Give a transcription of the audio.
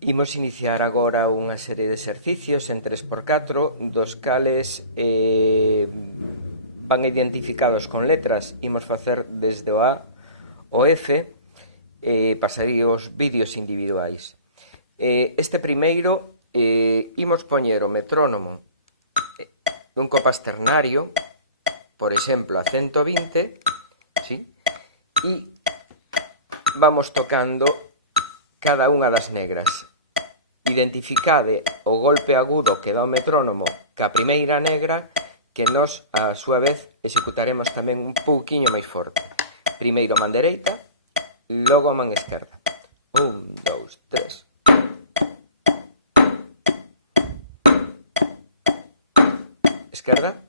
Imos iniciar agora unha serie de exercicios en 3x4, dos cales van identificados con letras. Imos facer desde o A ao F, pasarei os vídeos individuais. Este primeiro, imos poñer o metrónomo dun compás ternario, por exemplo, a 120, ¿sí? E vamos tocando cada unha das negras. Identificade o golpe agudo que dá o metrónomo ca primeira negra, que nós, a súa vez, executaremos tamén un pouquiño máis forte. Primeiro a man dereita, logo a man esquerda. 1, 2, 3. Esquerda.